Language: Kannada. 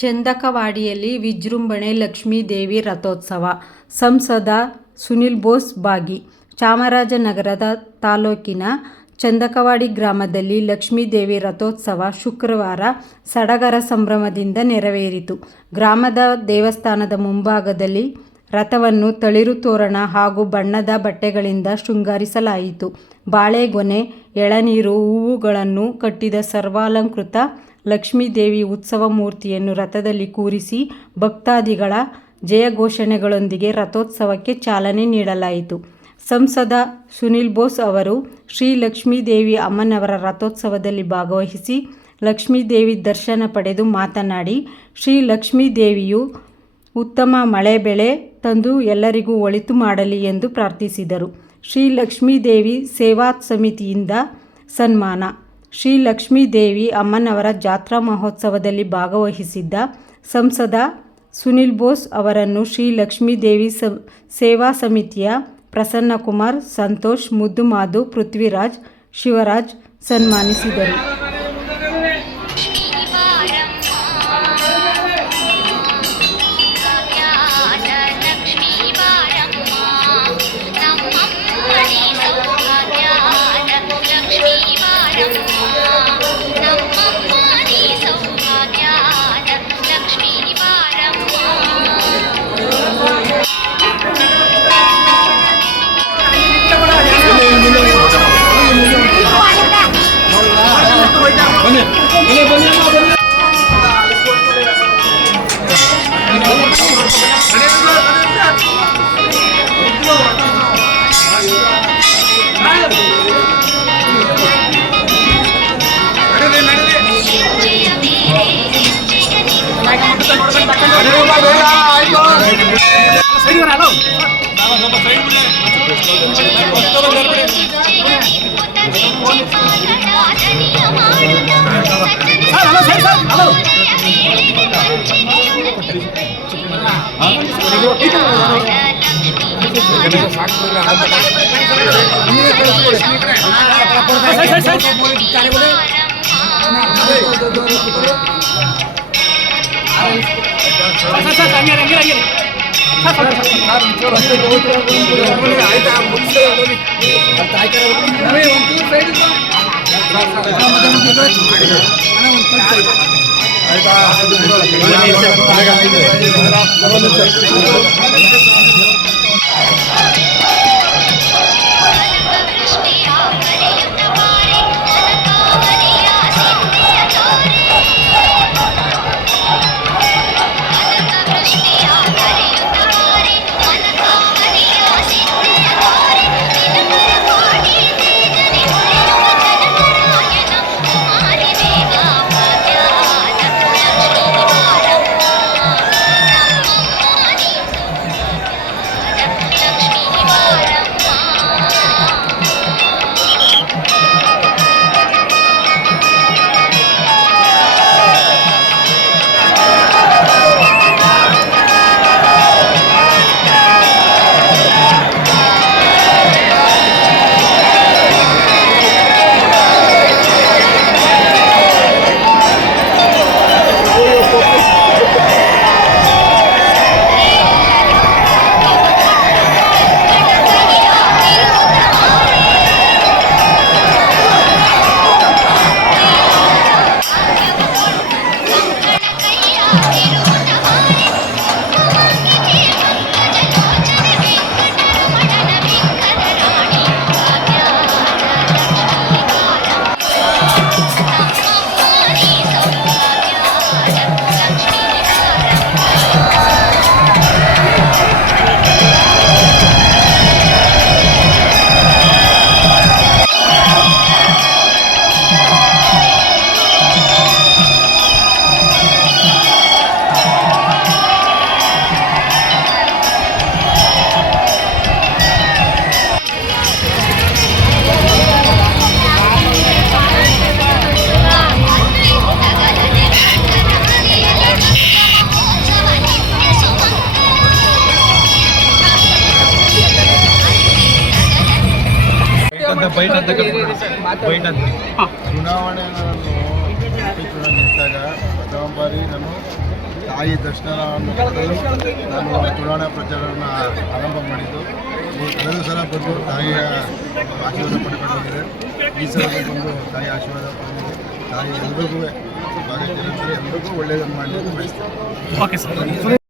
ಚಂದಕವಾಡಿಯಲ್ಲಿ ವಿಜೃಂಭಣೆ ಲಕ್ಷ್ಮೀದೇವಿ ರಥೋತ್ಸವ. ಸಂಸದ ಸುನಿಲ್ ಬೋಸ್ ಭಾಗಿ. ಚಾಮರಾಜನಗರ ತಾಲೂಕಿನ ಚಂದಕವಾಡಿ ಗ್ರಾಮದಲ್ಲಿ ಲಕ್ಷ್ಮೀದೇವಿ ರಥೋತ್ಸವ ಶುಕ್ರವಾರ ಸಡಗರ ಸಂಭ್ರಮದಿಂದ ನೆರವೇರಿತು. ಗ್ರಾಮದ ದೇವಸ್ಥಾನದ ಮುಂಭಾಗದಲ್ಲಿ ರಥವನ್ನು ತಳಿರು ತೋರಣ ಹಾಗೂ ಬಣ್ಣದ ಬಟ್ಟೆಗಳಿಂದ ಶೃಂಗರಿಸಲಾಯಿತು. ಬಾಳೆಗೊನೆ, ಎಳನೀರು, ಹೂವುಗಳನ್ನು ಕಟ್ಟಿದ ಸರ್ವಾಲಂಕೃತ ಲಕ್ಷ್ಮೀದೇವಿ ಉತ್ಸವ ಮೂರ್ತಿಯನ್ನು ರಥದಲ್ಲಿ ಕೂರಿಸಿ ಭಕ್ತಾದಿಗಳ ಜಯಘೋಷಣೆಗಳೊಂದಿಗೆ ರಥೋತ್ಸವಕ್ಕೆ ಚಾಲನೆ ನೀಡಲಾಯಿತು. ಸಂಸದ ಸುನಿಲ್ ಬೋಸ್ ಅವರು ಶ್ರೀ ಲಕ್ಷ್ಮೀದೇವಿ ಅಮ್ಮನವರ ರಥೋತ್ಸವದಲ್ಲಿ ಭಾಗವಹಿಸಿ ಲಕ್ಷ್ಮೀದೇವಿ ದರ್ಶನ ಪಡೆದು ಮಾತನಾಡಿ, ಶ್ರೀ ಲಕ್ಷ್ಮೀದೇವಿಯು ಉತ್ತಮ ಮಳೆ ಬೆಳೆ ತಂದು ಎಲ್ಲರಿಗೂ ಒಳಿತು ಮಾಡಲಿ ಎಂದು ಪ್ರಾರ್ಥಿಸಿದರು. ಶ್ರೀ ಲಕ್ಷ್ಮೀದೇವಿ ಸೇವಾ ಸಮಿತಿಯಿಂದ ಸನ್ಮಾನ. ಶ್ರೀ ಲಕ್ಷ್ಮೀದೇವಿ ಅಮ್ಮನವರ ಜಾತ್ರಾ ಮಹೋತ್ಸವದಲ್ಲಿ ಭಾಗವಹಿಸಿದ್ದ ಸಂಸದ ಸುನಿಲ್ ಬೋಸ್ ಅವರನ್ನು ಶ್ರೀ ಲಕ್ಷ್ಮೀದೇವಿ ಸೇವಾ ಸಮಿತಿಯ ಪ್ರಸನ್ನಕುಮಾರ್, ಸಂತೋಷ್, ಮುದ್ದುಮಾಧು, ಪೃಥ್ವಿರಾಜ್, ಶಿವರಾಜ್ ಸನ್ಮಾನಿಸಿದರು. ಚುನಾವಣೆ ನಿಂತಾಗ ಪ್ರಥಮ ಬಾರಿ ನಾನು ತಾಯಿ ದರ್ಶನವನ್ನು ಪಡೆದು ನಾನು ಚುನಾವಣಾ ಪ್ರಚಾರವನ್ನು ಆರಂಭ ಮಾಡಿದ್ದು. ಕಳೆದ ಸಲ ಬಂದು ತಾಯಿಯ ಆಶೀರ್ವಾದ ಪಡೆದುಕೊಂಡಿದೆ. ಈ ಸಲ ಬಂದು ತಾಯಿ ಆಶೀರ್ವಾದ ಪಡೆದಿದೆ. ತಾಯಿ ಎಲ್ರಿಗೂ ಭಾಗವಹಿಸಿದರೆ ಎಲ್ರಿಗೂ ಒಳ್ಳೆಯದನ್ನು ಮಾಡಲಿಕ್ಕೆ ಬಯಸ್ತೇನೆ. Okay sir.